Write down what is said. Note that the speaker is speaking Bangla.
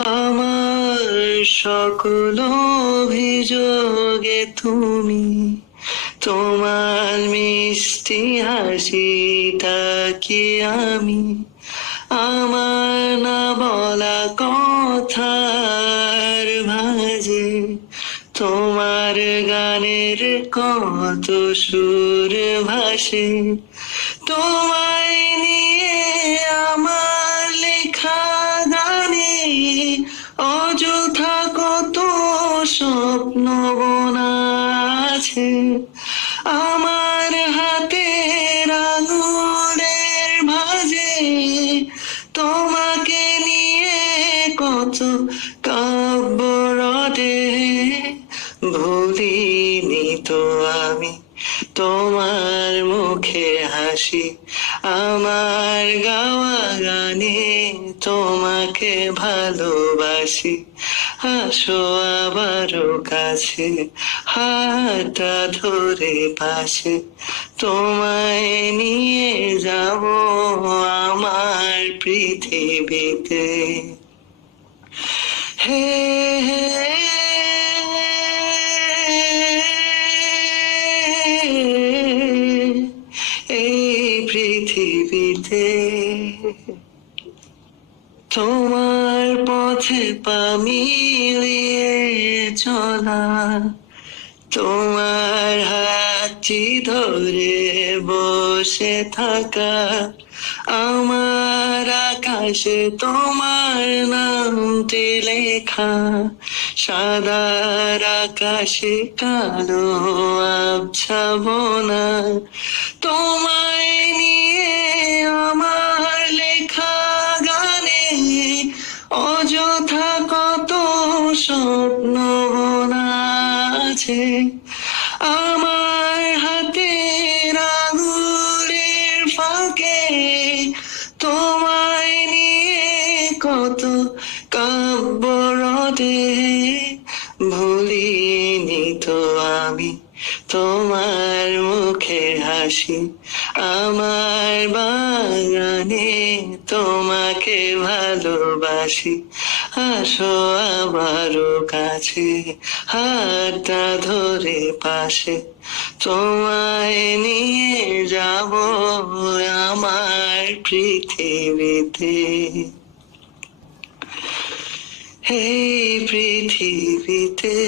আমার সকল অভিযোগে তুমি, তোমার মিষ্টি হাসিটা কি আমি আমার না বলা কথার ভাঁজে তোমার গানের কত সুর ভাসে। তোমায় নিয়ে আমার লেখা গানে অযথা কত স্বপ্ন বোনা আছে। আমার হাতের আঙুলের ভাঁজে তোমাকে নিয়ে কত কাব্য রটে। ভুলিনি তো আমি তোমার মুখে হাসি, আমার গাওয়া গানে তোমাকে ভালোবাসি। আসো আবারও কাছে, হাতটা ধরে পাশে, তোমায় নিয়ে যাব আমার পৃথিবীতে। হে হে এই পৃথিবীতে তোমার পথে পা মিলিয়ে চলা, তোমার হাতটি ধরে বসে থাকা, আমার আকাশে তোমার নামটি লেখা, সাদার আকাশে কালো আবছা বোনা। তোমায় নিয়ে আমার লেখা গানে অযথা কত স্বপ্ন বোনা আছে। আমার হাতের আঙুলের ফাঁকে তোমায় নিয়ে কত কাব্য রটে। ভুলিনি তো আমি তোমার মুখের হাসি, আমার বাগানে তোমাকে ভালোবাসি। আসো আবারও কাছে, হাতটা ধরে পাশে, তোমায় নিয়ে যাব আমার পৃথিবীতে। এই পৃথিবীতে।